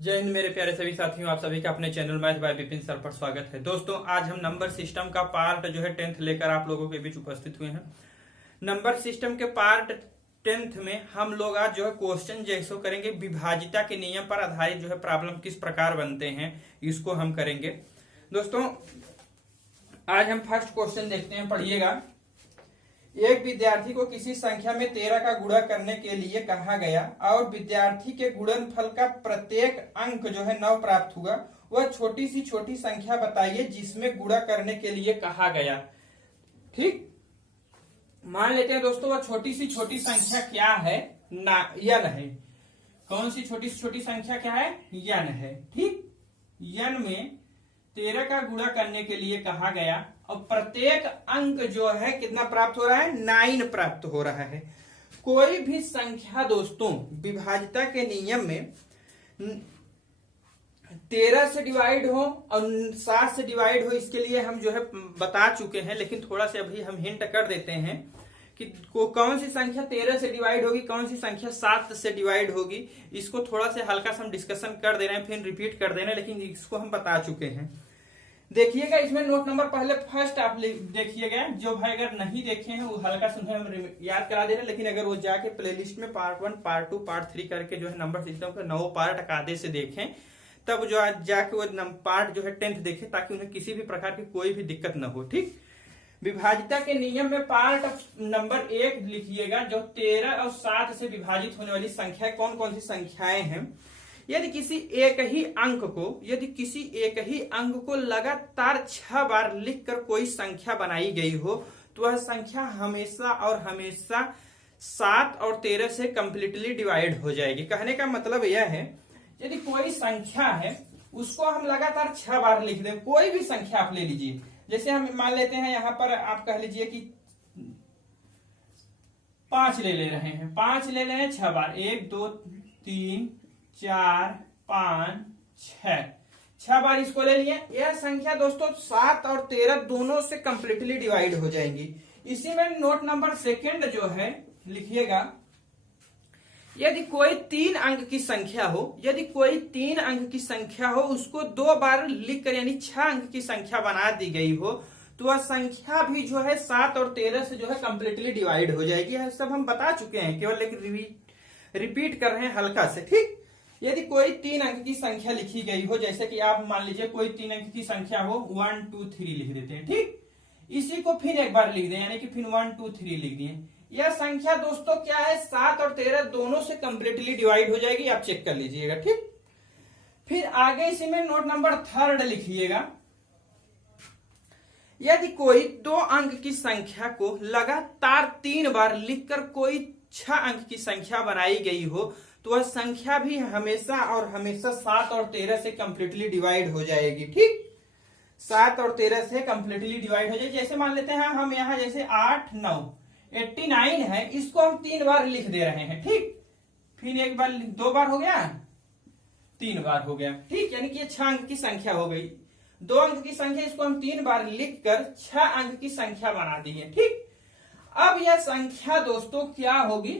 जय हिंद मेरे प्यारे सभी साथियों, आप सभी का अपने channel math bye Vipin sir पर स्वागत है। दोस्तों, आज हम नंबर सिस्टम का पार्ट जो है 10th लेकर आप लोगों के बीच उपस्थित हुए हैं। नंबर सिस्टम के पार्ट 10th में हम लोग आज जो है क्वेश्चन जैसो करेंगे, विभाजिता के नियम पर आधारित जो है प्रॉब्लम किस प्रकार बनते हैं इसको हम करेंगे। दोस्तों, आज हम फर्स्ट क्वेश्चन देखते हैं, पढ़िएगा। एक विद्यार्थी को किसी संख्या में 13 का गुणा करने के लिए कहा गया और विद्यार्थी के गुणनफल का प्रत्येक अंक जो है 9 प्राप्त हुआ। वह छोटी सी छोटी संख्या बताइए जिसमें गुणा करने के लिए कहा गया। ठीक, मान लेते हैं दोस्तों, वह छोटी सी छोटी संख्या क्या है? यन है। कौन सी छोटी सी छोटी संख्या क्या है? यन है। ठीक, यन में 13 का गुणा करने के लिए कहा गया और प्रत्येक अंक जो है कितना प्राप्त हो रहा है? 9 प्राप्त हो रहा है। कोई भी संख्या दोस्तों विभाजिता के नियम में 13 से डिवाइड हो और 7 से डिवाइड हो, इसके लिए हम जो है बता चुके हैं, लेकिन थोड़ा सा अभी हम हिंट कर देते हैं कि कौन सी संख्या 13 से डिवाइड होगी, कौन सी संख्या 7 से डिवाइड होगी। इसको थोड़ा सा हल्का सा हम डिस्कशन कर दे रहे हैं, फिर रिपीट कर दे रहे हैं, लेकिन इसको हम बता चुके हैं। देखिएगा, इसमें नोट नंबर पहले फर्स्ट आप देखिएगा। जो भाई अगर नहीं देखे हैं वो हल्का सा हम याद करा दे रहे हैं, लेकिन अगर वो जाके प्लेलिस्ट में पार्ट 1, पार्ट 2, पार्ट 3 करके जो है नंबर सिस्टम का 9 पार्ट कायदे से देखें, तब जो आज जाके वो पार्ट जो है 10th देखें, ताकि उन्हें किसी भी प्रकार की कोई भी दिक्कत न हो। ठीक, विभाजिता के नियम में पार्ट नंबर 1 लिखिएगा। जो 13 और 7 से विभाजित होने वाली संख्या कौन कौन सी संख्याएं हैं? यदि किसी एक ही अंक को लगातार 6 बार लिखकर कोई संख्या बनाई गई हो, तो वह संख्या हमेशा और हमेशा 7 और 13 से कंप्लीटली डिवाइड हो जाएगी। कहने का मतलब यह है, यदि कोई संख्या है उसको हम लगातार 6 बार लिख दें, कोई भी संख्या आप ले लीजिए। जैसे हम मान लेते हैं, यहां पर आप कह लीजिए कि 5 ले रहे हैं, 5 ले रहे हैं 6 बार, 1 2 3 4 5 6 बार इसको ले लिए। यह संख्या दोस्तों 7 और 13 दोनों से कंप्लीटली डिवाइड हो जाएंगी। इसी में नोट नंबर 2 जो है लिखिएगा। यदि कोई 3 अंक की संख्या हो, उसको 2 बार लिखकर यानी 6 अंक की संख्या बना दी गई हो, तो वह संख्या भी जो है 7 और 13 से जो है कंप्लीटली डिवाइड हो जाएगी। यह सब हम बता चुके हैं, केवल लेकिन रिपीट कर रहे हैं हल्का से। ठीक, यदि कोई 3 अंक की संख्या लिखी गई हो, जैसे कि आप मान लीजिए कोई 3 अंक की संख्या हो, 1 2 3 लिख देते हैं। ठीक, इसी को फिर एक बार लिख दें, यानी कि फिर 1 2 3 लिख दिए। यह संख्या दोस्तों क्या है? 7 और 13 दोनों से कंप्लीटली डिवाइड हो जाएगी, आप चेक कर लीजिएगा। ठीक, फिर आगे इसी में नोट नंबर 3 लिखिएगा। यदि कोई 2 अंक की संख्या को लगातार 3 बार लिखकर कोई 6 अंक की संख्या बनाई गई हो, तो वह संख्या भी हमेशा और हमेशा 7 और 13 से कंप्लीटली डिवाइड हो जाएगी। ठीक, 7 और 13 से कंप्लीटली डिवाइड हो जाएगी। जैसे मान लेते हैं हम यहां जैसे 8 9 89 है, इसको हम 3 बार लिख दे रहे हैं। ठीक, फिर एक बार 2 बार हो गया, 3 बार हो गया। ठीक, यानी कि ये 6 अंक की संख्या हो गई। 2 अंक की संख्या, इसको हम 3 बार लिखकर 6 अंक की संख्या बना दी है। ठीक, अब यह संख्या दोस्तों क्या होगी?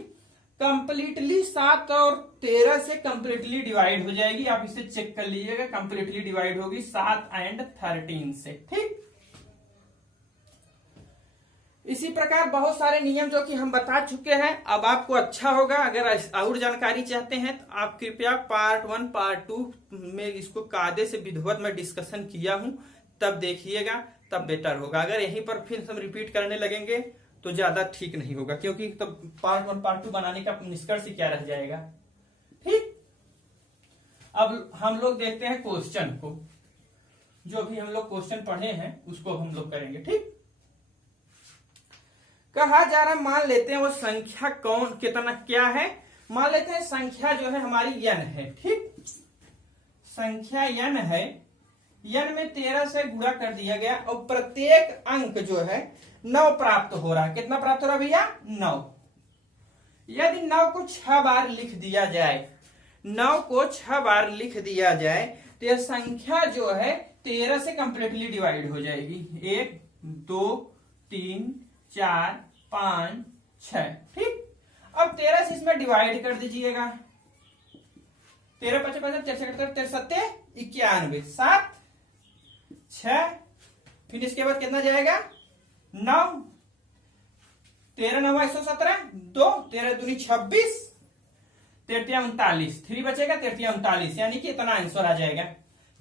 कंप्लीटली 7 और 13 से कंप्लीटली डिवाइड हो जाएगी। आप इसे चेक कर लीजिएगा, कंप्लीटली डिवाइड होगी 7 और 13 से। ठीक, इसी प्रकार बहुत सारे नियम जो कि हम बता चुके हैं। अब आपको अच्छा होगा, अगर और जानकारी चाहते हैं तो आप कृपया पार्ट 1 पार्ट 2 में इसको कायदे से विधिवत में डिस्कशन किया हूं, तब देखिएगा, तब बेटर होगा। अगर यहीं पर फिर हम रिपीट करने लगेंगे तो ज्यादा ठीक नहीं होगा, क्योंकि तब पार्ट 1 पार्ट 2 बनाने का निष्कर्ष क्या रह जाएगा। ठीक, अब हम लोग देखते हैं क्वेश्चन को। जो भी हम लोग क्वेश्चन पढ़े हैं उसको हम लोग करेंगे। ठीक, कहा जा रहा, मान लेते हैं वो संख्या कितना क्या है? मान लेते हैं संख्या जो है हमारी n है। ठीक, संख्या n है, n में 13 से गुणा कर दिया गया और प्रत्येक अंक जो है 9 प्राप्त हो रहा है। कितना प्राप्त हो रहा है भैया? 9। यदि 9 को 6 बार लिख दिया जाए, 9 को 6 बार लिख दिया जाए, तो यह संख्या जो है 13 से कंप्लीटली डिवाइड हो जाएगी। 1 2 3 4 5 6। ठीक, अब 13 से इसमें डिवाइड कर दीजिएगा। 13 5 75 सत्ते 91 7 6, फिर इसके बाद कितना जाएगा 9, 13 9 117 2, 13 दूनी 26, 13 39, 3 बचेगा 13 39, यानी कि इतना आंसर आ जाएगा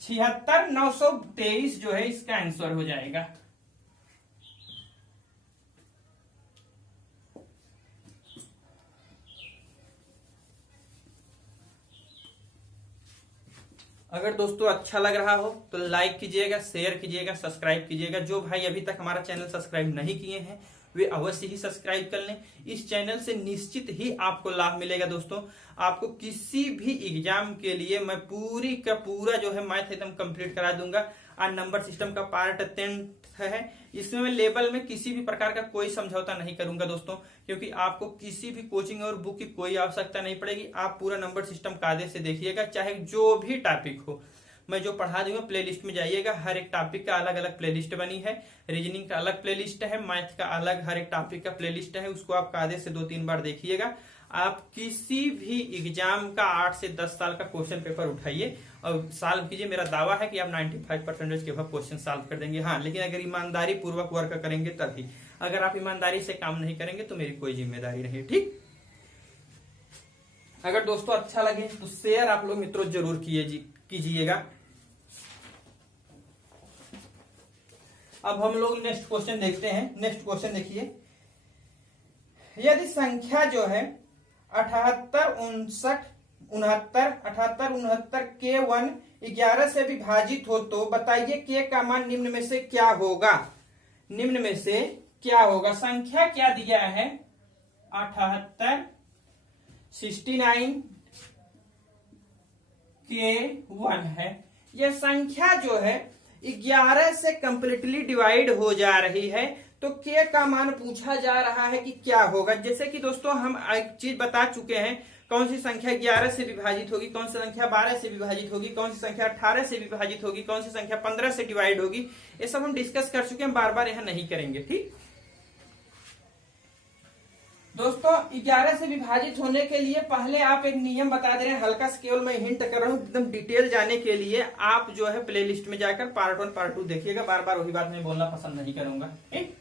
76 923 जो है इसका आंसर हो जाएगा। अगर दोस्तों अच्छा लग रहा हो तो लाइक कीजिएगा, शेयर कीजिएगा, सब्सक्राइब कीजिएगा। जो भाई अभी तक हमारा चैनल सब्सक्राइब नहीं किए हैं वे अवश्य ही सब्सक्राइब कर लें। इस चैनल से निश्चित ही आपको लाभ मिलेगा दोस्तों। आपको किसी भी एग्जाम के लिए मैं पूरी का पूरा जो है मैथ एकदम कंप्लीट करा दूंगा। और नंबर सिस्टम का पार्ट 10 है, इसमें मैं लेवल में किसी भी प्रकार का कोई समझौता नहीं करूंगा दोस्तों, क्योंकि आपको किसी भी कोचिंग और बुक की कोई आवश्यकता नहीं पड़ेगी। आप पूरा नंबर सिस्टम कायदे से देखिएगा, चाहे जो भी टॉपिक हो। मैं जो पढ़ा दूंगा प्लेलिस्ट में जाइएगा, हर एक टॉपिक का अलग अलग प्लेलिस्ट बनी है। रीजनिंग का अलग प्लेलिस्ट है, मैथ का अलग हर एक टॉपिक का प्लेलिस्ट है। उसको आप कायदे से 2-3 बार देखिएगा। आप किसी भी एग्जाम का 8 से 10 साल का क्वेश्चन पेपर उठाइए और सॉल्व कीजिए। मेरा दावा है कि आप 95% के अब क्वेश्चन सॉल्व कर देंगे। हाँ, लेकिन अगर ईमानदारी पूर्वक वर्क करेंगे तभी। अगर आप ईमानदारी से काम नहीं करेंगे तो मेरी कोई जिम्मेदारी नहीं, ठीक। अगर दोस्तों अच्छा लगे तो शेयर आप लोग मित्रों जरूर कीजिएगा। अब हम लोग नेक्स्ट क्वेश्चन देखते हैं। नेक्स्ट क्वेश्चन देखिए, यदि संख्या जो है 78 69 के 1 11 से विभाजित हो तो बताइए के का मान निम्न में से क्या होगा। निम्न में से क्या होगा? संख्या क्या दिया है? 78 69 के 1 है। यह संख्या जो है 11 से कंप्लीटली डिवाइड हो जा रही है, तो के का मान पूछा जा रहा है कि क्या होगा। जैसे कि दोस्तों हम एक चीज बता चुके हैं, कौन सी संख्या 11 से विभाजित होगी, कौन सी संख्या 12 से विभाजित होगी, कौन सी संख्या 18 से विभाजित होगी, कौन सी संख्या 15 से डिवाइड होगी। ये सब हम डिस्कस कर चुके हैं, बार बार यहां नहीं करेंगे, ठीक। दोस्तों 11 से विभाजित होने के लिए पहले आप एक नियम बता दे रहे हैं, हल्का से केवल मैं हिंट कर रहा हूं। एकदम डिटेल जाने के लिए आप जो है प्लेलिस्ट में जाकर पार्ट 1 पार्ट 2 देखिएगा। बार बार वही बात मैं बोलना पसंद नहीं करूंगा, ठीक।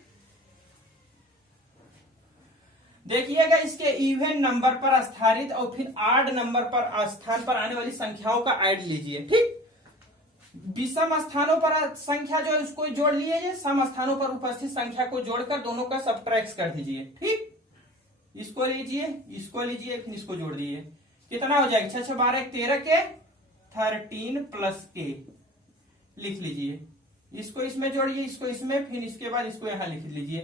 देखिएगा, इसके इवन नंबर पर आधारित और फिर ऑड नंबर पर स्थान पर आने वाली संख्याओं का ऐड लीजिए, ठीक। विषम स्थानों पर संख्या जो है उसको जोड़ लीजिए, सम स्थानों पर उपस्थित संख्या को जोड़कर दोनों का सबट्रैक्ट कर दीजिए, ठीक। इसको लीजिए, इसको लीजिए, फिर इसको जोड़ दीजिए। कितना हो जाएगा? 6 6 12 13 के 13 प्लस के लिख लीजिए। इसको इसमें जोड़िए, इसको इसमें, फिर इसके बाद इसको यहां लिख लीजिए।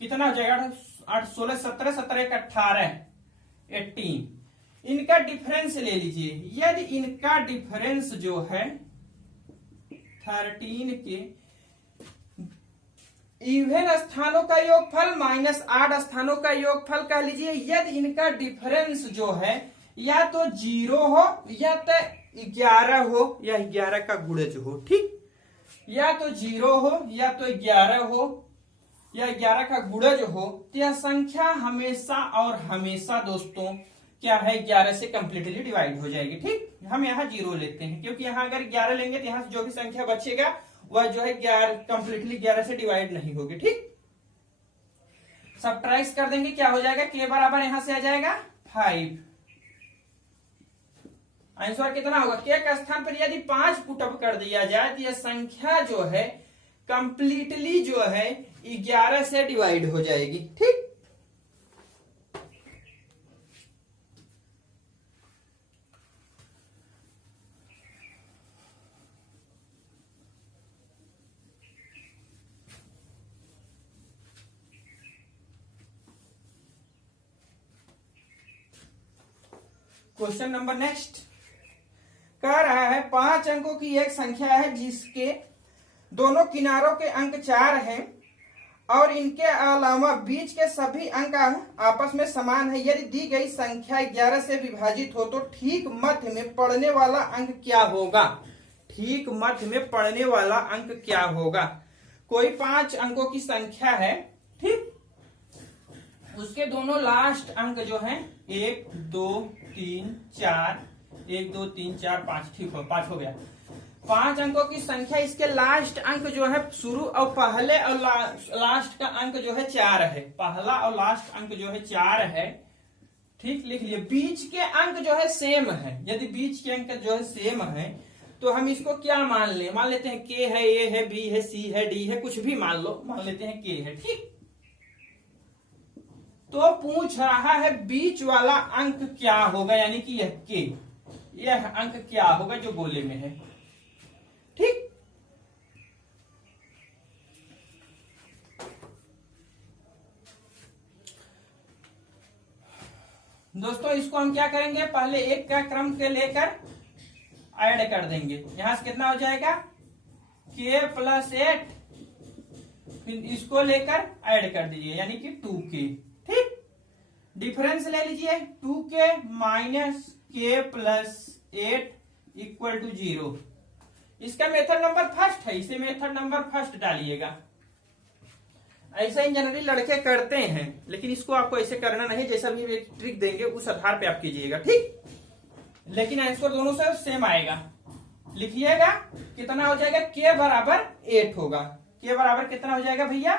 कितना हो जाएगा? 8 16 17 17 1 18 18। इनका डिफरेंस ले लीजिए। यदि इनका डिफरेंस जो है 13 के इवन स्थानों का योगफल माइनस 8 स्थानों का योगफल कह लीजिए। यदि इनका डिफरेंस जो है या तो 0 हो या तो 11 हो या 11 का गुणज हो, ठीक। या तो 0 हो या तो 11 हो या 11 का गुणज हो, तो यह संख्या हमेशा और हमेशा दोस्तों क्या है 11 से कंप्लीटली डिवाइड हो जाएगी, ठीक। हम यहाँ 0 लेते हैं, क्योंकि यहाँ अगर 11 लेंगे तो यहाँ से जो भी संख्या बचेगा वह जो है 11 से डिवाइड नहीं होगी, ठीक। सबट्रैक्ट कर देंगे, क्या हो जाएगा? के बराबर यहां से आ जाएगा 5। आंसर कितना होगा? के का स्थान पर यदि 5 पुटअप कर दिया जाए तो यह संख्या जो है कंप्लीटली जो है 11 से डिवाइड हो जाएगी, ठीक। क्वेश्चन नंबर नेक्स्ट कह रहा है 5 अंकों की एक संख्या है जिसके दोनों किनारों के अंक 4 हैं और इनके अलावा बीच के सभी अंक आपस में समान है। यदि दी गई संख्या 11 से विभाजित हो तो ठीक मध्य में पड़ने वाला अंक क्या होगा? ठीक मध्य में पड़ने वाला अंक क्या होगा? कोई 5 अंकों की संख्या है, ठीक। उसके दोनों लास्ट अंक जो हैं 1 2 3 4 1 2 3 4 5, ठीक हो 5 हो गया। 5 अंकों की संख्या, इसके लास्ट अंक जो है शुरू और पहले और लास्ट का अंक जो है 4 है। पहला और लास्ट अंक जो है 4 है, ठीक, लिख लिए। बीच के अंक जो है सेम है। यदि बीच के अंक जो है सेम है तो हम इसको क्या मान ले, मान लेते हैं के है, ए है, बी है, सी है, डी है, कुछ भी मान लो, मान लेते हैं के है, ठीक। तो पूछ रहा है बीच वाला अंक क्या होगा, यानी कि यह के, यह अंक क्या होगा जो गोले में है, ठीक। दोस्तों इसको हम क्या करेंगे, पहले एक का क्रम के लेकर ऐड कर देंगे। यहां से कितना हो जाएगा, k + 8, फिर इसको लेकर ऐड कर दीजिए, यानी कि 2k, ठीक। डिफरेंस ले लीजिए, 2k - k + 8 = 0। इसका मेथड नंबर फर्स्ट है, इसे मेथड नंबर फर्स्ट डालिएगा। ऐसा ही जनरली लड़के करते हैं, लेकिन इसको आपको ऐसे करना नहीं, जैसा भी एक ट्रिक देंगे उस आधार पे आप कीजिएगा, ठीक। लेकिन आंसर दोनों से सेम आएगा। लिखिएगा कितना हो जाएगा, k = 8 होगा। k बराबर कितना हो जाएगा भैया,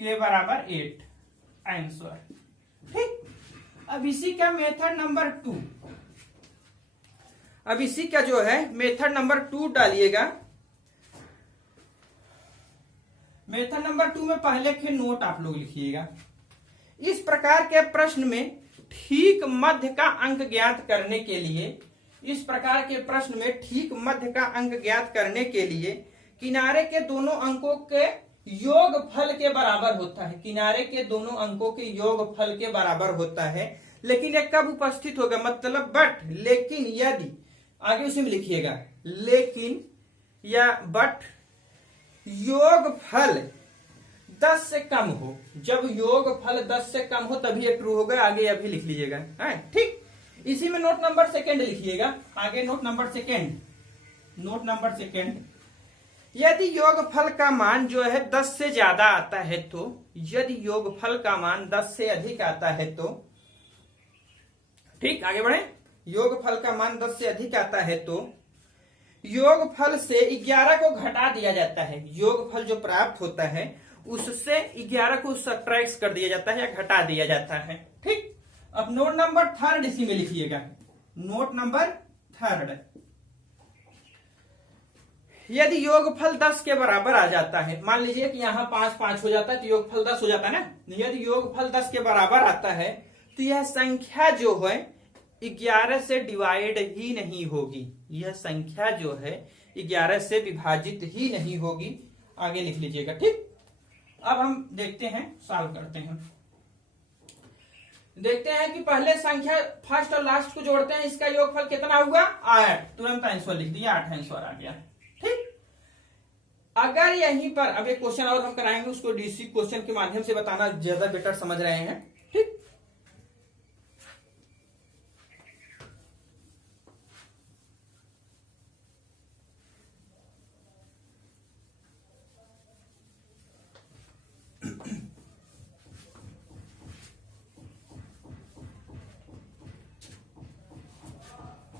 k = 8 आंसर, ठीक। अब इसी का मेथड नंबर 2, अब इसी का जो है मेथड नंबर 2 डालिएगा। मेथड नंबर 2 में पहले के नोट आप लोग लिखिएगा। इस प्रकार के प्रश्न में ठीक मध्य का अंक ज्ञात करने के लिए, इस प्रकार के प्रश्न में ठीक मध्य का अंक ज्ञात करने के लिए किनारे के दोनों अंकों के योगफल के बराबर होता है। किनारे के दोनों अंकों के योगफल के बराबर होता है। लेकिन यह कब उपस्थित होगा, मतलब बट, लेकिन, यदि, आगे उसी में लिखिएगा, लेकिन या बट योगफल 10 से कम हो। जब योगफल 10 से कम हो तभी ये ट्रू होगा। आगे अभी लिख लीजिएगा, ठीक। इसी में नोट नंबर सेकंड लिखिएगा। आगे note number second, note number second, यदि योगफल का मान जो है 10 से ज्यादा आता है तो, यदि योगफल का मान 10 से अधिक आता है तो, ठीक, आगे बढ़े, योगफल का मान 10 से अधिक आता है तो योगफल से 11 को घटा दिया जाता है। योगफल जो प्राप्त होता है उससे 11 को सब्ट्रैक्ट कर दिया जाता है या घटा दिया जाता है, ठीक। अब नोट नंबर 3 इसी में लिखिएगा। नोट नंबर 3, यदि योगफल 10 के बराबर आ जाता है, मान लीजिए कि यहाँ 5 5 हो जाता है तो योगफल 10 हो जाता है ना। यदि योगफल 10 के बराबर आता है तो यह संख्या जो है 11 से डिवाइड ही नहीं होगी। यह संख्या जो है 11 से विभाजित ही नहीं होगी। आगे लिख लीजिएगा, ठीक। अब हम देखते हैं, सॉल्व करते हैं। देखते हैं कि पहले संख्या फर्स्ट और लास्ट को जोड़ते हैं, इसका योगफल कितना हुआ, 8। तुरंत आंसर लिख दिया, 8 आंसर आ गया, ठीक। अगर यहीं पर अब एक क्वेश्चन और हम कराएंगे, उसको डीसी क्वेश्चन के माध्यम से बताना ज्यादा बेटर समझ रहे हैं, ठीक।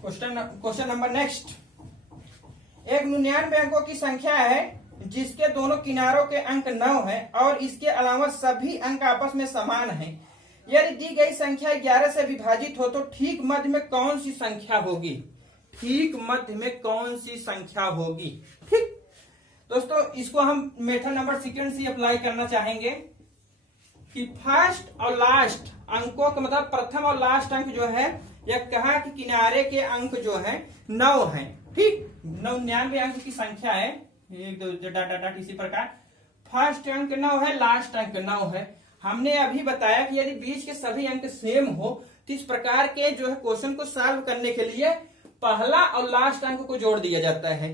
Question number next. एक 99 अंकों की संख्या है जिसके दोनों किनारों के अंक 9 हैं और इसके अलावा सभी अंक आपस में समान हैं। यदि दी गई संख्या 11 से विभाजित हो तो ठीक मध्य में कौन सी संख्या होगी, ठीक मध्य में कौन सी संख्या होगी, ठीक। दोस्तों इसको हम मेथड नंबर सेकंड से अप्लाई करना चाहेंगे कि फर्स्ट और लास्ट अंकों का मतलब प्रथम और लास्ट अंक जो है, यह कहा कि किनारे के अंक जो है 9 हैं, ठीक। 99 अंक की संख्या है, 1 2 डॉट इसी प्रकार फर्स्ट अंक 9 है, लास्ट अंक 9 है। हमने अभी बताया कि यदि बीच के सभी अंक सेम हो तो इस प्रकार के जो है क्वेश्चन को सॉल्व करने के लिए पहला और लास्ट अंक को जोड़ दिया जाता है।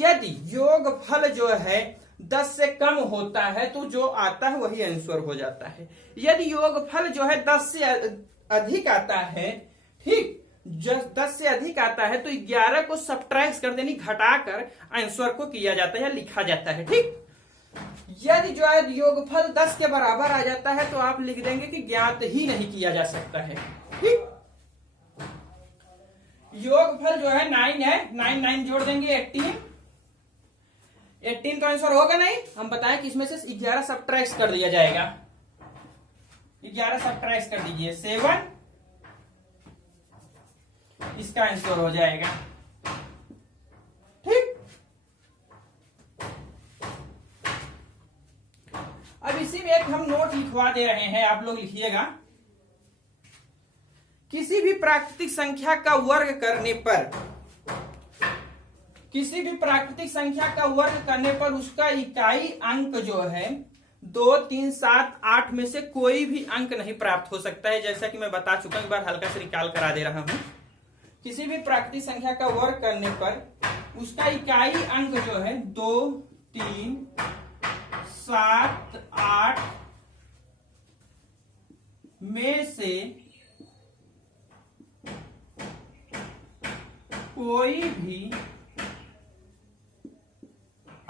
यदि योगफल जो है 10 से कम होता है तो जो आता है वही आंसर हो जाता है। यदि योगफल जो है 10 से अधिक आता है, ठीक, 10 से अधिक आता है तो 11 को सब्ट्रैक्ट कर देनी, घटाकर आंसर को किया जाता है या लिखा जाता है, ठीक। यदि जो है योगफल 10 के बराबर आ जाता है तो आप लिख देंगे कि ज्ञात ही नहीं किया जा सकता है, ठीक। योगफल जो है 9 है, 9 9 जोड़ देंगे 18 तो आंसर होगा नहीं। हम बताएं कि इसमें से 11 सबट्रैक्ट कर दिया जाएगा, 11 सबट्रैक्ट कर दीजिए 7, इसका आंसर हो जाएगा। ठीक, अब इसी में एक हम नोट लिखवा दे रहे हैं, आप लोग लिखिएगा। किसी भी प्राकृतिक संख्या का वर्ग करने पर, किसी भी प्राकृतिक संख्या का वर्ग करने पर उसका इकाई अंक जो है 2, 3, 7, 8 में से कोई भी अंक नहीं प्राप्त हो सकता है। जैसा कि मैं बता चुका हूं, एक बार हल्का से रिकॉल करा दे रहा हूं। किसी भी प्राकृतिक संख्या का वर्ग करने पर उसका इकाई अंक जो है 2, 3, 7, 8 में से कोई भी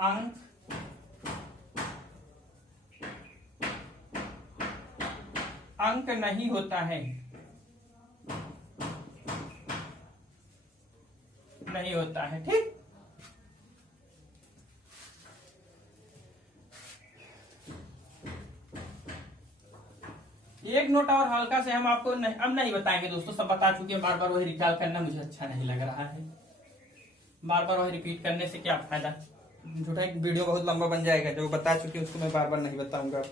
अंक नहीं होता है, नहीं होता है। ठीक, एक नोट और हल्का से हम आपको अब नहीं बताएंगे दोस्तों, सब बता चुके हैं। बार बार वही रिकॉल करना मुझे अच्छा नहीं लग रहा है, बार बार वही रिपीट करने से क्या फायदा, झूठा एक वीडियो बहुत लंबा बन जाएगा। जो बता चुके उसको मैं बार बार नहीं बताऊंगा।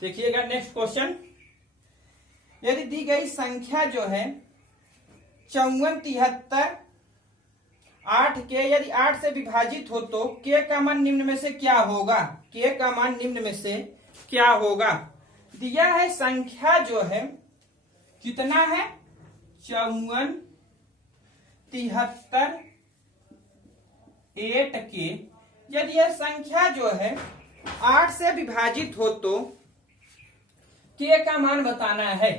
देखिएगा नेक्स्ट क्वेश्चन। यदि दी गई संख्या जो है 54, 73, 8 के यदि 8 से विभाजित हो तो के का मान निम्न में से क्या होगा, के का मान निम्न में से क्या होगा। दिया है संख्या जो है कितना है 54, 73, 8 के यदि यह संख्या जो है 8 से विभाजित हो तो के का मान बताना है।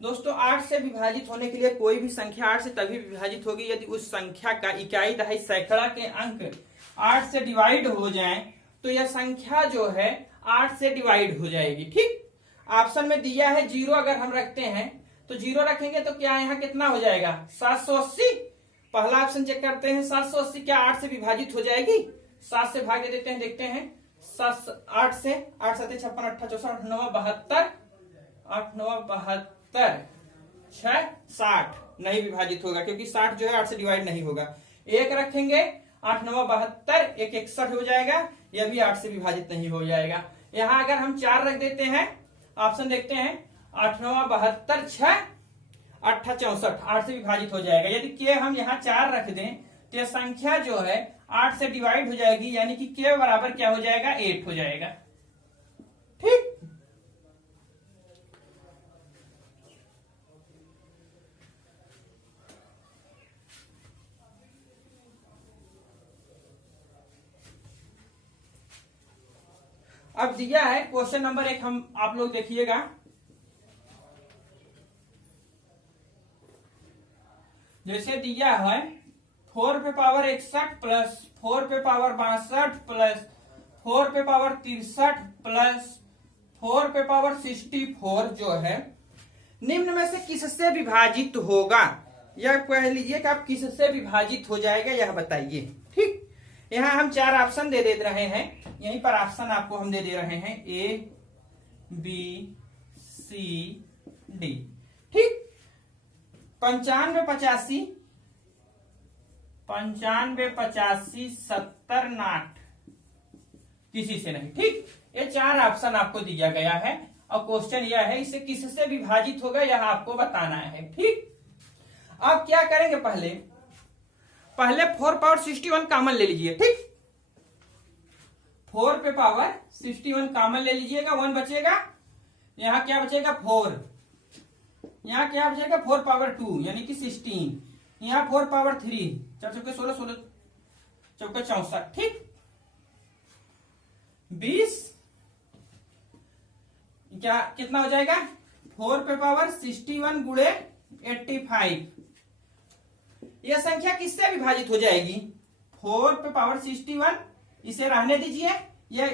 दोस्तों 8 से विभाजित होने के लिए कोई भी संख्या 8 से तभी विभाजित होगी यदि उस संख्या का इकाई दहाई सैकड़ा के अंक 8 से डिवाइड हो जाएं, तो यह संख्या जो है 8 से डिवाइड हो जाएगी। ठीक, ऑप्शन में दिया है 0 अगर हम रखते हैं तो 0 रखेंगे तो क्या यहाँ कितना हो जाएगा 780। पहला ऑप्शन चेक करते हैं, 780 क्या 8 से विभाजित हो जाएगी। 7 से भाग देते हैं, देखते हैं 8 से 8 7 56 8 64 8 9 72 8 9 72 6 60 नहीं विभाजित होगा क्योंकि 60 जो है 8 से डिवाइड नहीं होगा। 1 रखेंगे 8 9 72 1 61 हो जाएगा, यह भी 8 से विभाजित नहीं हो जाएगा। यहाँ अगर हम 4 रख देते हैं, ऑप्शन देखते हैं 8 9 72 6 8 64 8 से विभाजित हो जाएगा। यदि के हम यहाँ 4 रख दें तो यह संख्या जो है 8 से डिवाइड हो जाएगी, यानी कि के बराबर क्या हो जाएगा 8 हो जाएगा। ठीक, अब दिया है क्वेश्चन नंबर 1, हम आप लोग देखिएगा। जैसे दिया है 4 पे पावर 61 प्लस 4 पे पावर 62 प्लस 4 पे पावर 63 प्लस 4 पे पावर 64 जो है निम्न में से किससे विभाजित होगा। यह कह लीजिए कि आप किससे विभाजित हो जाएगा यह बताइए। ठीक, यहाँ हम 4 ऑप्शन दे रहे हैं, यहीं पर ऑप्शन आपको हम दे रहे हैं A, B, C, D। ठीक, 95 85 70 60 किसी से नहीं। ठीक, ये 4 ऑप्शन आपको दिया गया है और क्वेश्चन यह है इसे किससे विभाजित होगा यह आपको बताना है। ठीक, अब क्या करेंगे, पहले 4 पावर 61 कॉमन ले लीजिए। ठीक, 4 पे पावर 61 कॉमन ले लीजिएगा, 1 बचेगा, यहाँ क्या बचेगा 4, यहाँ क्या बचेगा 4 पावर 2 यानी कि 16, यहाँ 4 पावर 3 4 चौके 16 16 चौके 64। ठीक, 20 क्या कितना हो जाएगा 4 पे पावर 61 गुणे 85। यह संख्या किससे विभाजित हो जाएगी 4 पे पावर 61, इसे रहने दीजिए, यह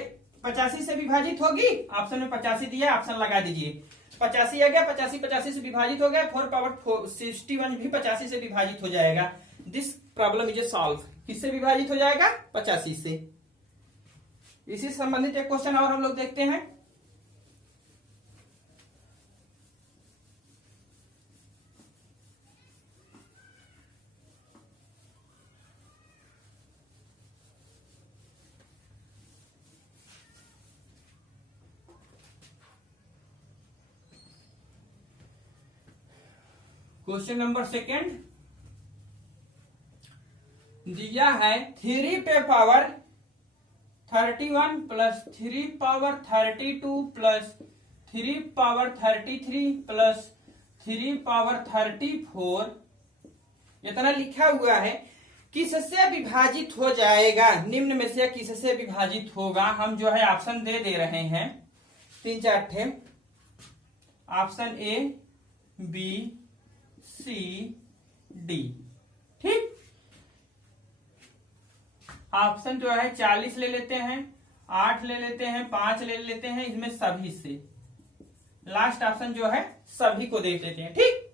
85 से विभाजित होगी। ऑप्शन में 85 दिया, ऑप्शन लगा दीजिए। 85 आ गया, 85 85 से विभाजित हो गया, 4 पावर 61 भी 85 से विभाजित हो जाएगा। This problem is solve. किससे विभाजित हो जाएगा? 85 से। इसी से संबंधित एक क्वेश्चन और हम लोग देखते हैं। क्वेश्चन नंबर सेकेंड दिया है 3 पे power 31 plus 3 power 32 plus 3 power 33 plus 3 power 34 इतना लिखा हुआ है। किससे विभाजित हो जाएगा? निम्न में से किससे विभाजित होगा? हम जो है ऑप्शन दे रहे हैं 3-4 ठे। Option A, B, C, D. ठीक, ऑप्शन जो है 40 ले लेते हैं, 8 ले लेते हैं, 5 ले लेते हैं, इसमें सभी से लास्ट ऑप्शन जो है सभी को देख लेते हैं। ठीक,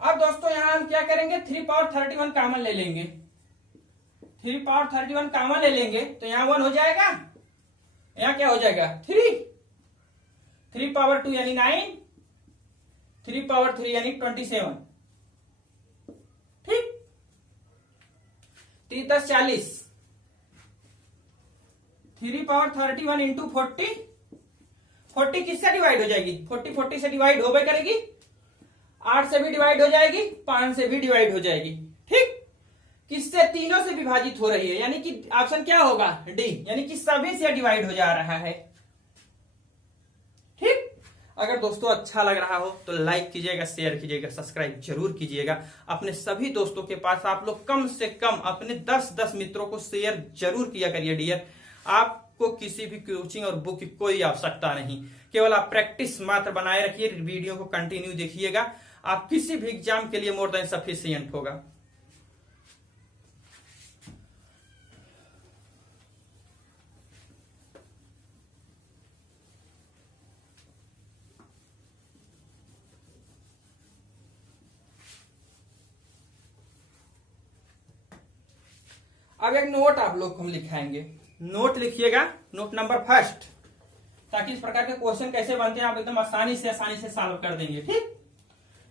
अब दोस्तों यहां हम क्या करेंगे? 3 पावर 31 कॉमन ले लेंगे। 3 पावर 31 कॉमन ले लेंगे तो यहां 1 हो जाएगा, यहां क्या हो जाएगा? 3 पावर 2 यानी 9, 3 पावर 3 यानी 27। ठीक, 3 10 40, 3 पावर 31 इंटू 40, 40 किससे डिवाइड हो जाएगी? 40 से डिवाइड होवे करेगी, 8 से भी डिवाइड हो जाएगी, 5 से भी डिवाइड हो जाएगी। ठीक, किससे? तीनों से विभाजित हो रही है, यानी कि ऑप्शन क्या होगा? डी, यानी कि सभी से डिवाइड हो जा रहा है। ठीक, अगर दोस्तों अच्छा लग रहा हो तो लाइक कीजिएगा, शेयर कीजिएगा, सब्सक्राइब जरूर कीजिएगा। अपने सभी दोस्तों के पास आप लोग कम से कम अपने 10-10 मित्रों को शेयर जरूर किया करिए डियर। आपको किसी भी कोचिंग और बुक की कोई आवश्यकता नहीं, केवल आप प्रैक्टिस मात्र बनाए रखिए, वीडियो को कंटिन्यू देखिएगा, आप किसी भी एग्जाम के लिए मोर देन सफिशिएंट होगा। अब एक नोट आप लोग को हम लिखाएंगे, नोट लिखिएगा, नोट नंबर फर्स्ट, ताकि इस प्रकार के क्वेश्चन कैसे बनते हैं आप एकदम आसानी से सॉल्व कर देंगे। ठीक,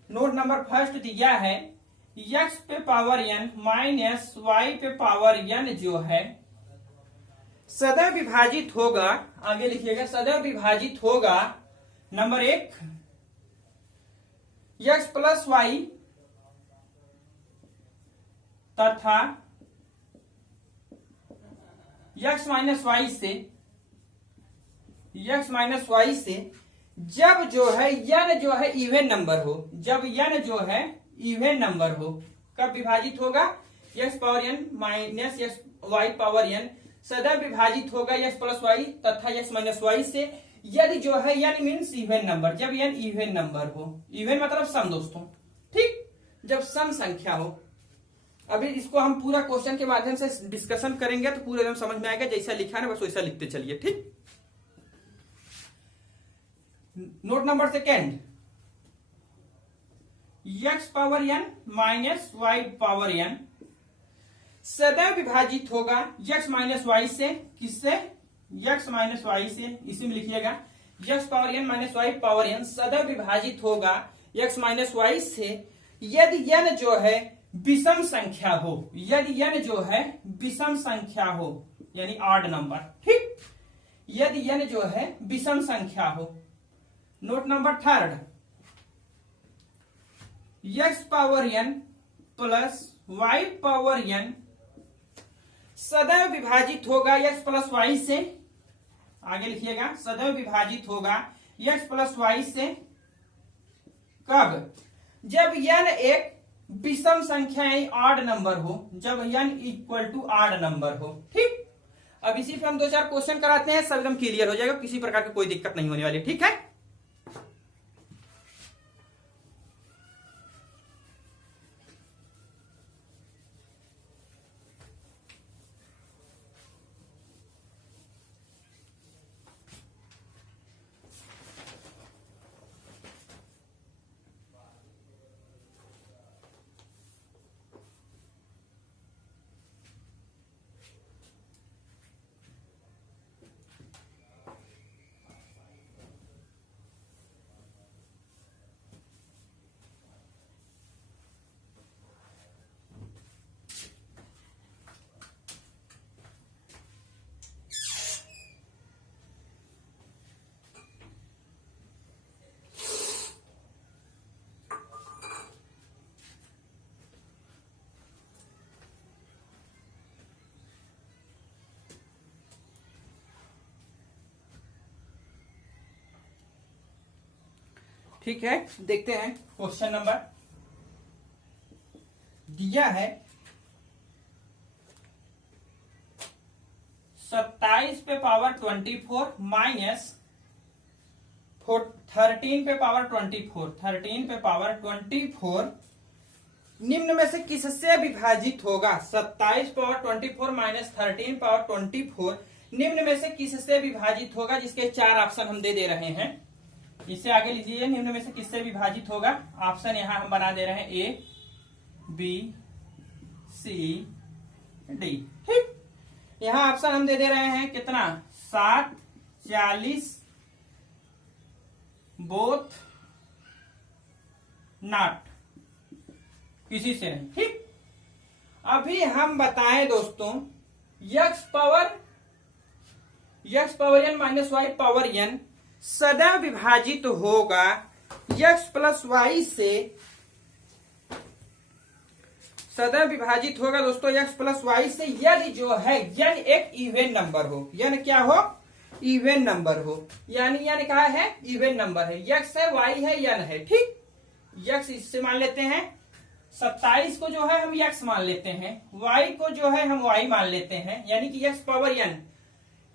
नोट नंबर फर्स्ट दिया है x पे पावर n माइनस y पे पावर n जो है सदैव विभाजित होगा, आगे लिखिएगा, सदैव विभाजित होगा नंबर 1 x प्लस वाई तथा x माइनस वाई से, x माइनस वाई से जब जो है n जो है इवन नंबर हो, जब n जो है इवन नंबर हो, कब विभाजित होगा? x power n minus y power n सदैव विभाजित होगा x प्लस वाई तथा x माइनस वाई से, यदि जो है n मीन्स इवन नंबर, जब n इवन नंबर हो। इवन मतलब सम दोस्तों। ठीक, जब सम संख्या हो। अभी इसको हम पूरा क्वेश्चन के माध्यम से डिस्कशन करेंगे तो पूरे एकदम समझ में आएगा, जैसा लिखा है ना बस वैसा लिखते चलिए। ठीक, note number second, x power n minus y power n सदैव विभाजित होगा x माइनस वाई से, किससे? x माइनस वाई से, इसी में लिखिएगा x power n minus y power n सदैव विभाजित होगा x माइनस वाई से, यदि n जो है विषम संख्या हो, यदि n जो है विषम संख्या हो, यानी ऑड नंबर। ठीक, यदि n जो है विषम संख्या हो। Note number third, x power n plus y power n सदैव विभाजित होगा x प्लस वाई से, आगे लिखिएगा, सदैव विभाजित होगा x प्लस वाई से, कब? जब n एक विषम संख्या यानी ऑड नंबर हो, जब n equal to odd number हो। ठीक, अब इसी पे हम 2-4 क्वेश्चन कराते हैं, सब एकदम क्लियर हो जाएगा, किसी प्रकार की कोई दिक्कत नहीं होने वाली। ठीक है, ठीक है, देखते हैं क्वेश्चन नंबर दिया है 27 पे पावर 24 माइनस 13 पे पावर 24 निम्न में से किससे विभाजित होगा। 27 पावर 24 माइनस 13 पावर 24 निम्न में से किससे विभाजित होगा, जिसके 4 ऑप्शन हम दे रहे हैं। इससे आगे लीजिए, निम्न में से किससे विभाजित होगा। ऑप्शन यहां हम बना दे रहे हैं ए बी सी डी। ठीक, यहां ऑप्शन हम दे रहे हैं कितना, 7 40 बोथ नॉट, किसी से नहीं। ठीक, अभी हम बताएं दोस्तों, x power n minus y power n सदैव विभाजित होगा x प्लस वाई से, सदैव विभाजित होगा दोस्तों x प्लस वाई से, यदि जो है n एक इवन नंबर हो। n क्या हो, इवन नंबर हो, यानी n क्या है, इवन नंबर है। x है, y है, n है। ठीक, x इससे मान लेते हैं, 27 को जो है हम x मान लेते हैं, y को जो है हम y मान लेते हैं, यानी कि x power n,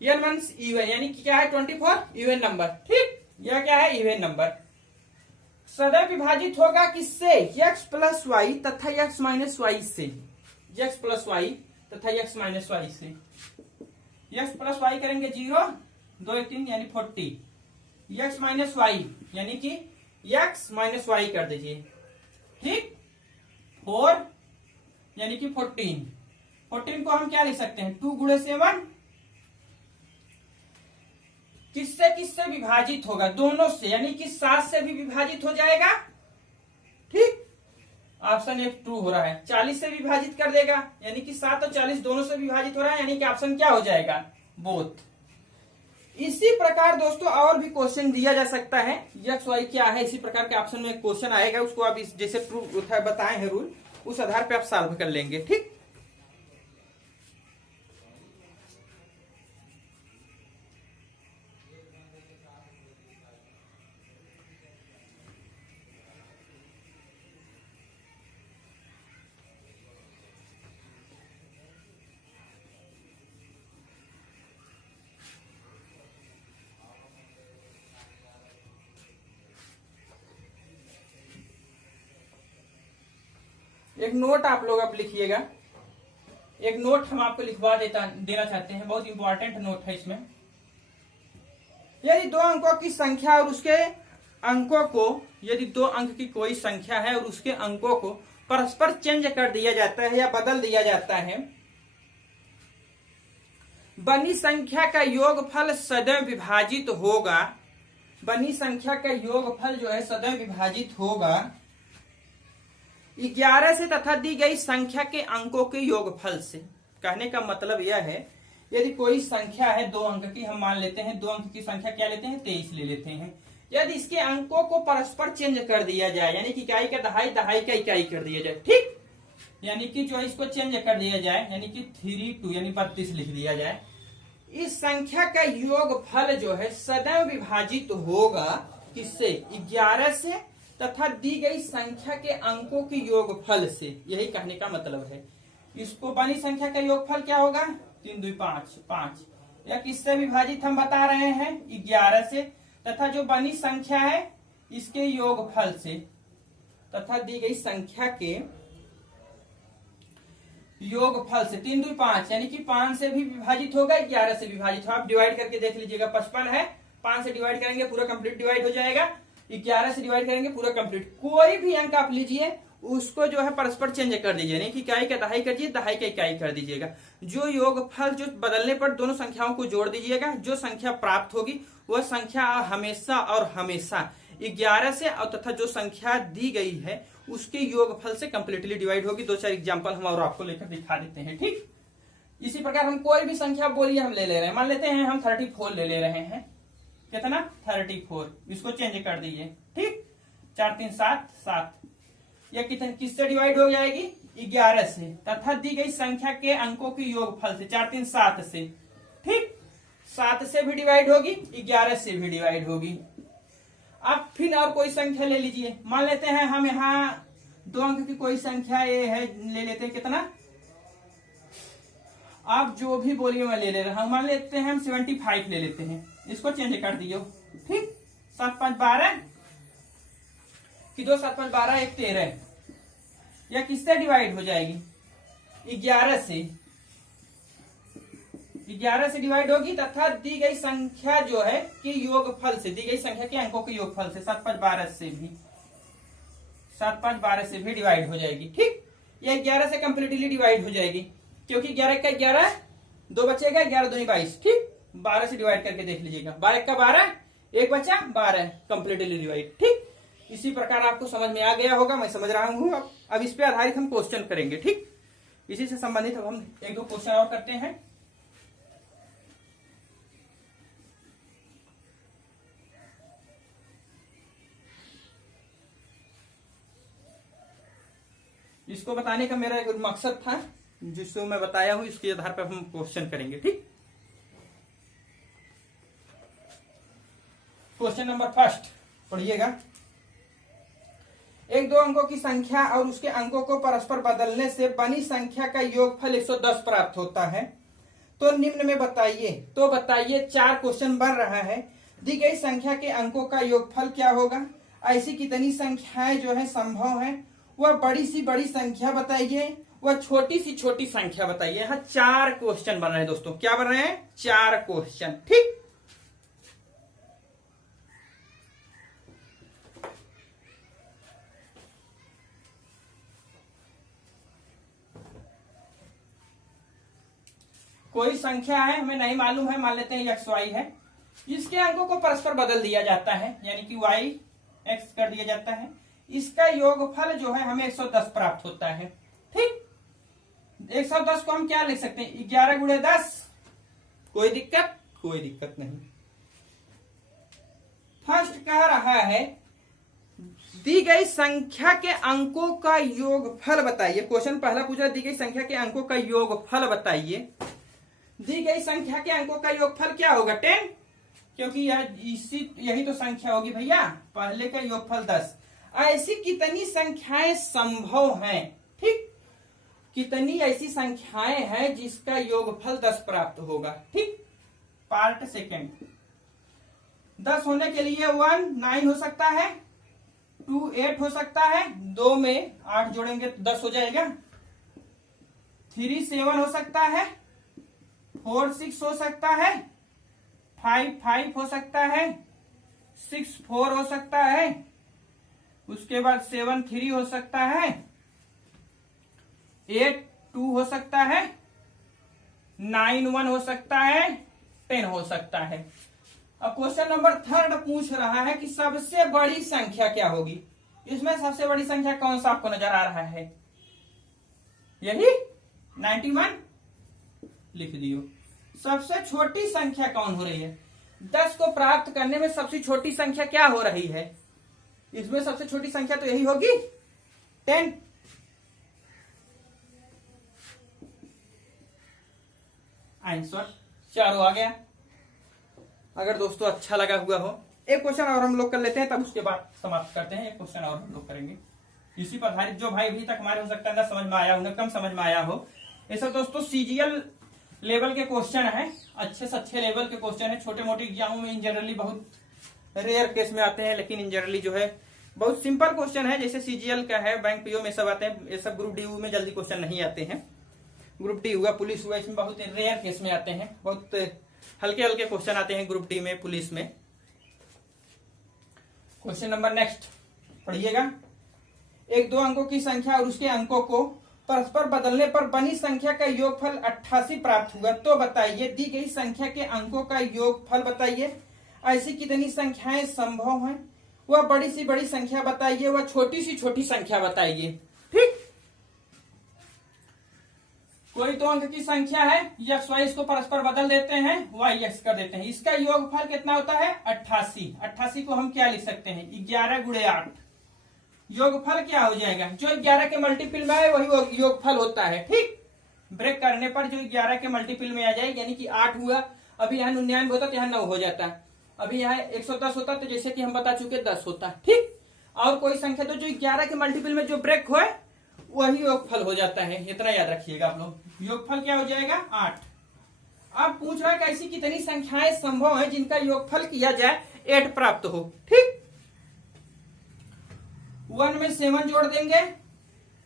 n means even, यानी कि क्या है 24 इवन नंबर। ठीक, यह क्या है, इवन नंबर। सदैव विभाजित होगा किससे, x प्लस वाई तथा x माइनस वाई से, x प्लस वाई तथा x माइनस वाई से। x प्लस वाई करेंगे 0 2 1 3 यानी 40, x माइनस वाई यानी कि x माइनस वाई कर दीजिए। ठीक, 4 यानी कि 14 को हम क्या लिख सकते हैं, 2 गुणे 7, किससे किससे विभाजित होगा, दोनों से, यानी कि 7 से भी विभाजित हो जाएगा। ठीक, ऑप्शन एक ट्रू हो रहा है। 40 से विभाजित कर देगा, यानी कि 7 और 40 दोनों से विभाजित हो रहा है, यानी कि ऑप्शन क्या हो जाएगा, बोथ। इसी प्रकार दोस्तों और भी क्वेश्चन दिया जा सकता है, एक्स वाई क्या है, इसी प्रकार के ऑप्शन में क्वेश्चन आएगा, उसको आप जैसे ट्रू बताए हैं रूल, उस आधार पे आप सॉल्व कर लेंगे। ठीक, एक नोट आप लोग अब लिखिएगा, एक नोट हम आपको लिखवा देना चाहते हैं, बहुत इंपॉर्टेंट नोट है इसमें। यदि 2 अंकों की संख्या और उसके अंकों को, यदि 2 अंक की कोई संख्या है और उसके अंकों को परस्पर चेंज कर दिया जाता है या बदल दिया जाता है, बनी संख्या का योगफल सदैव विभाजित होगा। बनी संख्या का योगफल जो है सदैव विभाजित होगा 11 से तथा दी गई संख्या के अंकों के योगफल से। कहने का मतलब यह है, यदि कोई संख्या है 2 अंक की, हम मान लेते हैं 2 अंक की संख्या क्या लेते हैं, 23 ले लेते हैं। यदि इसके अंकों को परस्पर चेंज कर दिया जाए, यानी कि इकाई का दहाई, दहाई का इकाई कर दिया जाए। ठीक, यानी कि जो इसको चेंज कर दिया जाए, यानी कि 32 यानी 32 लिख दिया जाए, इस संख्या का योगफल जो है सदैव विभाजित होगा किससे, 11 से तथा दी गई संख्या के अंकों के योगफल से। यही कहने का मतलब है। इसको बनी संख्या का योगफल क्या होगा, 3 2 5 5, या किससे विभाजित हम बता रहे हैं, 11 से, तथा जो बनी संख्या है इसके योगफल से, तथा दी गई संख्या के योगफल से। 3 2 5 यानी कि 5 से भी विभाजित होगा, 11 से विभाजित होगा। आप डिवाइड करके देख लीजिएगा, 55 है, 5 से डिवाइड करेंगे पूरा कंप्लीट डिवाइड हो जाएगा, 11 से डिवाइड करेंगे पूरा कंप्लीट। कोई भी अंक आप लीजिए, उसको जो है परस्पर चेंज कर दीजिए, नहीं कि इकाई का दहाई कर दीजिए, दहाई का इकाई कर दीजिएगा। जो योगफल जो बदलने पर दोनों संख्याओं को जोड़ दीजिएगा, जो संख्या प्राप्त होगी वह संख्या हमेशा और हमेशा 11 से और तथा जो संख्या दी गई है उसके योगफल से कंप्लीटली डिवाइड होगी। 2-4 एग्जाम्पल हम और आपको लेकर दिखा देते हैं। ठीक, इसी प्रकार हम कोई भी संख्या बोलिए हम ले रहे हैं, मान लेते हैं हम 34 ले रहे हैं। कितना, 34, इसको चेंज कर दीजिए। ठीक, 4 3 7 7, यह कितने किससे डिवाइड हो जाएगी, 11 से, तथा दी गई संख्या के अंकों के योगफल से, 4 3 7 से। ठीक, 7 से भी डिवाइड होगी, 11 से भी डिवाइड होगी। अब फिर और कोई संख्या ले लीजिए, मान लेते हैं हम यहाँ 2 अंक की कोई संख्या ये है, ले लेते हैं कितना, आप जो भी बोलिए मैं ले रहा हूं, मान लेते हैं हम 75 ले लेते हैं, इसको चेंज कर दियो। ठीक, 7 5 12 कि 2 7 5 12 1 13, या किससे डिवाइड हो जाएगी, 11 से, 11 से डिवाइड होगी तथा दी गई संख्या जो है कि योगफल से, दी गई संख्या के अंकों के योगफल से 7 5 12 से भी, 7 5 12 से भी डिवाइड हो जाएगी। ठीक, यह 11 से कंप्लीटली डिवाइड हो जाएगी, क्योंकि 11 का 11 2 बचेगा, 11 2 22। ठीक, 12 से डिवाइड करके देख लीजिएगा, 12 का 12 1 बचा, 12 कंप्लीटली डिवाइड। ठीक, इसी प्रकार आपको समझ में आ गया होगा, मैं समझ रहा हूं। अब इस पे आधारित हम क्वेश्चन करेंगे। ठीक, इसी से संबंधित अब हम 1 2 क्वेश्चन और करते हैं। इसको बताने का मेरा एक मकसद था, जिसको मैं बताया हूं, इसके आधार पर हम क्वेश्चन करेंगे। ठीक, क्वेश्चन नंबर 1 पढ़िएगा। 1 2 अंकों की संख्या और उसके अंकों को परस्पर बदलने से बनी संख्या का योगफल 110 प्राप्त होता है, तो निम्न में बताइए। तो बताइए, 4 क्वेश्चन बन रहा है। दी गई संख्या के अंकों का योगफल क्या होगा, ऐसी कितनी संख्याएं जो है संभव है, वह बड़ी सी बड़ी संख्या बताइए, वह छोटी सी छोटी संख्या बताइए। यहाँ 4 क्वेश्चन बन रहे हैं दोस्तों, क्या बन रहे हैं, 4 क्वेश्चन। ठीक, कोई संख्या है, हमें नहीं मालूम है, मान लेते हैं एक्स वाई है, इसके अंकों को परस्पर बदल दिया जाता है, यानी कि वाई एक्स कर दिया जाता है, इसका योगफल जो है हमें 110 प्राप्त होता है। ठीक, 110 को हम क्या लिख सकते हैं, 11 गुणे 10। कोई दिक्कत, कोई दिक्कत नहीं। फर्स्ट कह रहा है दी गई संख्या के अंकों का योगफल बताइए। क्वेश्चन पहला पूछा, दी गई संख्या के अंकों का योगफल बताइए। दी गई संख्या के अंकों का योगफल क्या होगा, 10, क्योंकि यही तो संख्या होगी भैया, पहले का योगफल 10। ऐसी कितनी संख्याएं संभव हैं। ठीक, कितनी ऐसी संख्याएं हैं जिसका योगफल 10 प्राप्त होगा। ठीक, पार्ट सेकेंड। 10 होने के लिए 1 9 हो सकता है, 2 8 हो सकता है, 2 में 8 जोड़ेंगे तो 10 हो जाएगा, 3 7 हो सकता है, 4 6 हो सकता है, 5 5 हो सकता है, 6 4 हो सकता है, उसके बाद 7 3 हो सकता है, 8 2 हो सकता है, 9 1 हो सकता है, 10 हो सकता है। अब क्वेश्चन नंबर 3 पूछ रहा है कि सबसे बड़ी संख्या क्या होगी। इसमें सबसे बड़ी संख्या कौन सा आपको नजर आ रहा है, यही 91 लिख दियो। सबसे छोटी संख्या कौन हो रही है, 10 को प्राप्त करने में सबसे छोटी संख्या क्या हो रही है, इसमें सबसे छोटी संख्या तो यही होगी 10। आंसर चारों आ गया। अगर दोस्तों अच्छा लगा हुआ हो, एक क्वेश्चन और हम लोग कर लेते हैं, तब उसके बाद समाप्त करते हैं। एक क्वेश्चन और हम लोग करेंगे इसी पर आधारित। जो भाई अभी तक हमारे हो सकता है ना समझ में आया, उन्हें कम समझ में आया हो, ये सब दोस्तों सीजीएल लेवल के क्वेश्चन है, अच्छे से अच्छे लेवल के क्वेश्चन है। छोटे मोटे एग्जामों में इन जनरली बहुत रेयर केस में आते हैं, लेकिन इन जनरली जो है बहुत सिंपल क्वेश्चन है, जैसे सीजीएल का है, बैंक पीओ में सब आते हैं। ये सब ग्रुप डी में जल्दी क्वेश्चन नहीं आते हैं। ग्रुप डी हुआ, पुलिस हुआ, इसमें बहुत रेयर केस में आते हैं, बहुत हल्के हल्के क्वेश्चन आते हैं ग्रुप डी में, पुलिस में। क्वेश्चन नंबर नेक्स्ट पढ़िएगा। 1 2 अंकों की संख्या और उसके अंकों को परस्पर बदलने पर बनी संख्या का योगफल 88 प्राप्त हुआ, तो बताइए दी गई संख्या के अंकों का योगफल बताइए। ऐसी कितनी संख्याएं संभव हैं, वह बड़ी सी बड़ी संख्या बताइए, वह छोटी सी छोटी संख्या बताइए। ठीक, कोई तो अंक की संख्या है, एक्स वाई, इसको परस्पर बदल देते हैं, वाई एक्स कर देते हैं, इसका योगफल कितना होता है 88। 88 को हम क्या लिख सकते हैं, 11 गुणे 8। योगफल क्या हो जाएगा, जो 11 के मल्टीपल में आए वही योगफल होता है। ठीक, ब्रेक करने पर जो 11 के मल्टीपल में आ जाए, यानी कि 8 हुआ, अभी यहाँ 99 होता तो यहाँ 9 हो जाता, अभी यहाँ 110 होता तो जैसे कि हम बता चुके 10 होता, ठीक। और कोई संख्या तो जो 11 के मल्टीपल में जो ब्रेक हो वही योगफल हो जाता है, इतना याद रखिएगा आप लोग। योगफल क्या हो जाएगा 8। अब पूछ रहा है कि ऐसी कितनी संख्याएं संभव है जिनका योगफल किया जाए 8 प्राप्त हो, ठीक। 1 में 7 जोड़ देंगे,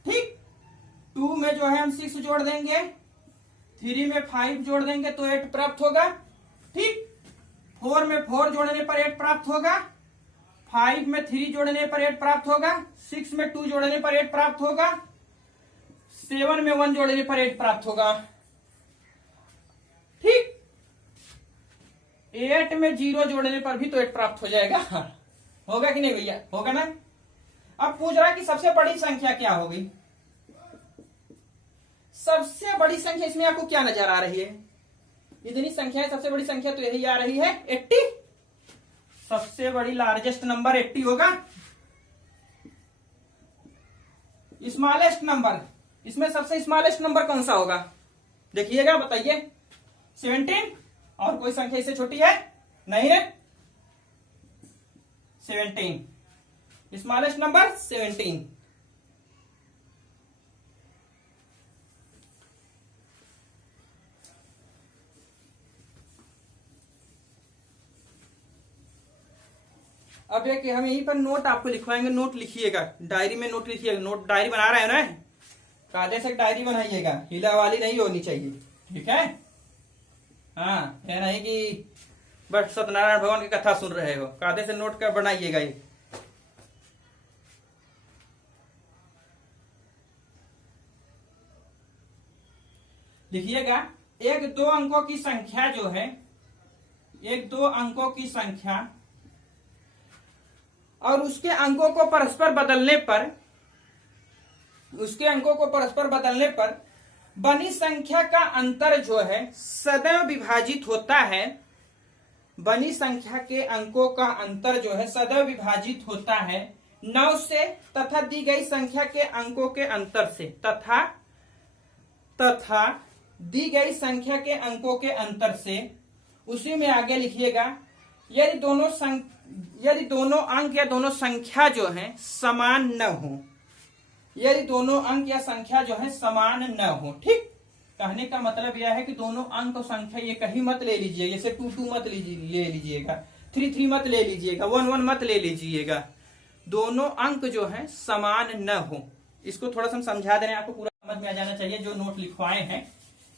ठीक। 2 में जो है हम 6 जोड़ देंगे, 3 में 5 जोड़ देंगे तो 8 प्राप्त होगा, ठीक। 4 में 4 जोड़ने पर 8 प्राप्त होगा, 5 में 3 जोड़ने पर 8 प्राप्त होगा, 6 में 2 जोड़ने पर 8 प्राप्त होगा, 7 में 1 जोड़ने पर 8 प्राप्त होगा, ठीक। 8 में 0 जोड़ने पर भी तो 8 प्राप्त हो जाएगा, होगा कि नहीं भैया, होगा ना। अब पूछ रहा है कि सबसे बड़ी संख्या क्या होगी। सबसे बड़ी संख्या इसमें आपको क्या नजर आ रही है, इतनी संख्या है, सबसे बड़ी संख्या तो यही आ रही है 80। सबसे बड़ी लार्जेस्ट नंबर 80 होगा। स्मॉलेस्ट नंबर, इसमें सबसे स्मॉलेस्ट नंबर कौन सा होगा देखिएगा, बताइए। 17। और कोई संख्या इससे छोटी है नहीं है, 17 स्मॉलेस्ट नंबर 17। अब ये कि हम यहीं पर नोट आपको लिखवाएंगे, नोट लिखिएगा, डायरी में नोट लिखिएगा। नोट डायरी बना रहे हैं ना, कायदे से डायरी बनाइएगा, हिला वाली नहीं होनी चाहिए, ठीक है। हाँ, यह नहीं कि बस सत्यनारायण भगवान की कथा सुन रहे हो, कायदे से नोट कर बनाइएगा ये। लिखिएगा, एक दो अंकों की संख्या जो है, एक दो अंकों की संख्या और उसके अंकों को परस्पर बदलने पर, उसके अंकों को परस्पर बदलने पर बनी संख्या का अंतर जो है सदैव विभाजित होता है। बनी संख्या के अंकों का अंतर जो है सदैव विभाजित होता है 9 से तथा दी गई संख्या के अंकों के अंतर से, तथा दी गई संख्या के अंकों के अंतर से। उसी में आगे लिखिएगा, यदि दोनों अंक या दोनों संख्या जो है समान न हो, यदि दोनों अंक या संख्या जो है समान न हो, ठीक। कहने का मतलब यह है कि दोनों अंक और संख्या ये कहीं मत ले लीजिए, जैसे 2 2 मत ले लीजिएगा, 3 3 मत ले लीजिएगा, 1 1 मत ले लीजिएगा। दोनों अंक जो है समान न हो। इसको थोड़ा सा हम समझा दे रहे हैं, आपको पूरा समझ में आ जाना चाहिए। जो नोट लिखवाए हैं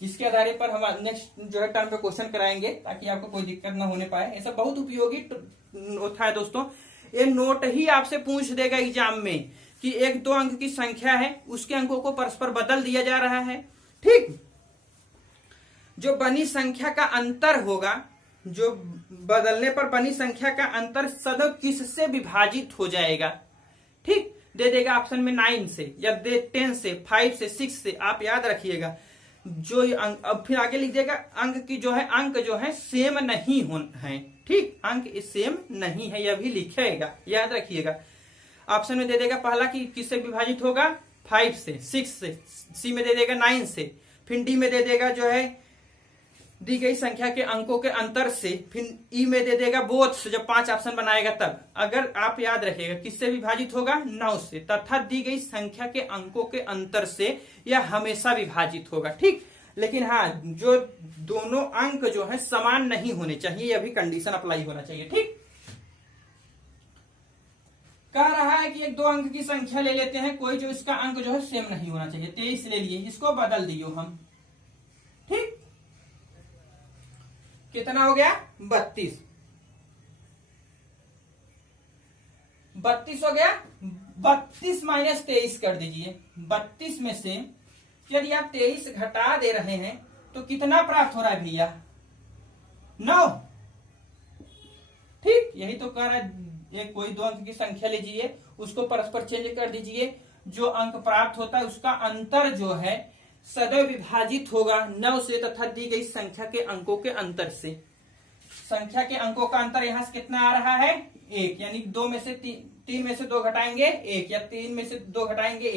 इसके आधार पर हम नेक्स्ट जो है टर्म पे क्वेश्चन कराएंगे, ताकि आपको कोई दिक्कत ना होने पाए। ऐसा बहुत उपयोगी होता है दोस्तों। ये नोट ही आपसे पूछ देगा एग्जाम में कि एक दो अंक की संख्या है, उसके अंकों को परस्पर बदल दिया जा रहा है, ठीक। जो बनी संख्या का अंतर होगा, जो बदलने पर बनी संख्या का अंतर सदैव किससे विभाजित हो जाएगा, ठीक। दे देगा ऑप्शन में 9 से, या दे 10 से, 5 से, 6 से। आप याद रखिएगा जो अंक, अब फिर आगे लिख देगा अंक की जो है, अंक जो है सेम नहीं है, ठीक। अंक सेम नहीं है, यह भी लिखेगा, याद रखिएगा। ऑप्शन में दे देगा पहला कि किससे विभाजित होगा, 5 से, 6 से, सी में दे देगा 9 से, फिर डी में दे देगा जो है दी गई संख्या के अंकों के अंतर से, फिर ई में दे देगा बोथ से, जब 5 ऑप्शन बनाएगा तब। अगर आप याद रखिएगा किससे विभाजित होगा, 9 से, तथा दी गई संख्या के अंकों के अंतर से, यह हमेशा विभाजित होगा, ठीक। लेकिन हाँ, जो दोनों अंक जो है समान नहीं होने चाहिए, यह भी कंडीशन अप्लाई होना चाहिए, ठीक। कह रहा है कि एक दो अंक की संख्या ले लेते हैं कोई, जो इसका अंक जो है सेम नहीं होना चाहिए। 23 ले लिए, इसको बदल दियो हम, ठीक। कितना हो गया, 32। 32 हो गया। 32 माइनस 23 कर दीजिए। 32 में से यदि आप 23 घटा दे रहे हैं तो कितना प्राप्त हो रहा है भैया, 9, ठीक। यही तो कह रहा है, एक कोई दो अंक की संख्या लीजिए, उसको परस्पर चेंज कर दीजिए, जो अंक प्राप्त होता है उसका अंतर जो है सदैव विभाजित होगा 9 से तथा दी गई संख्या के अंकों के अंतर से। संख्या के अंकों का अंतर यहां से कितना आ रहा है, 1, यानी 2 में से 3 में से 2 घटाएंगे 1, या 3 में से 2 घटाएंगे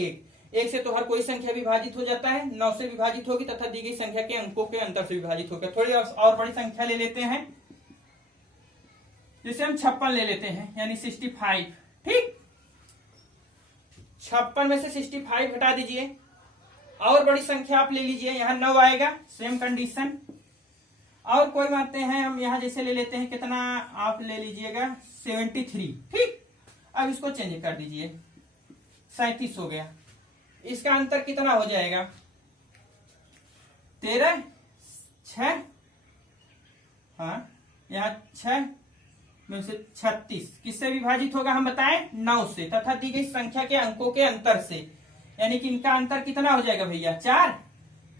1 से तो हर कोई संख्या विभाजित हो जाता है, 9 से विभाजित होगी तथा दी गई संख्या के अंकों के अंतर से विभाजित होगा। थोड़ी और बड़ी संख्या ले लेते हैं। जैसे हम 56 ले लेते हैं, यानी 65। ठीक, 56 में से 65 हटा दीजिए, और बड़ी संख्या आप ले लीजिए, यहां 9 आएगा, सेम कंडीशन। और कोई मानते हैं हम यहां जैसे ले लेते हैं, कितना आप ले लीजिएगा 73। ठीक, अब इसको चेंज कर दीजिए, 37 हो गया। इसका अंतर कितना हो जाएगा, 13, 6, हाँ यहाँ 6 में से 36 किससे विभाजित होगा हम बताएं, 9 से, तथा दी गई संख्या के अंकों के अंतर से, यानी कि इनका अंतर कितना हो जाएगा भैया 4।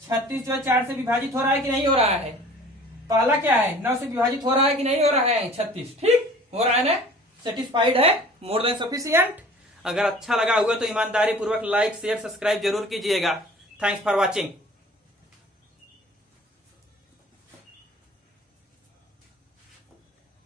36 जो है 4 से विभाजित हो रहा है कि नहीं हो रहा है, पहला क्या है 9 से विभाजित हो रहा है कि नहीं हो रहा है 36। ठीक हो रहा है ना, सेटिस्फाइड है, मोर देन सफिशिएंट। अगर अच्छा लगा हुआ तो ईमानदारी पूर्वक लाइक शेयर सब्सक्राइब जरूर कीजिएगा। Thanks for watching.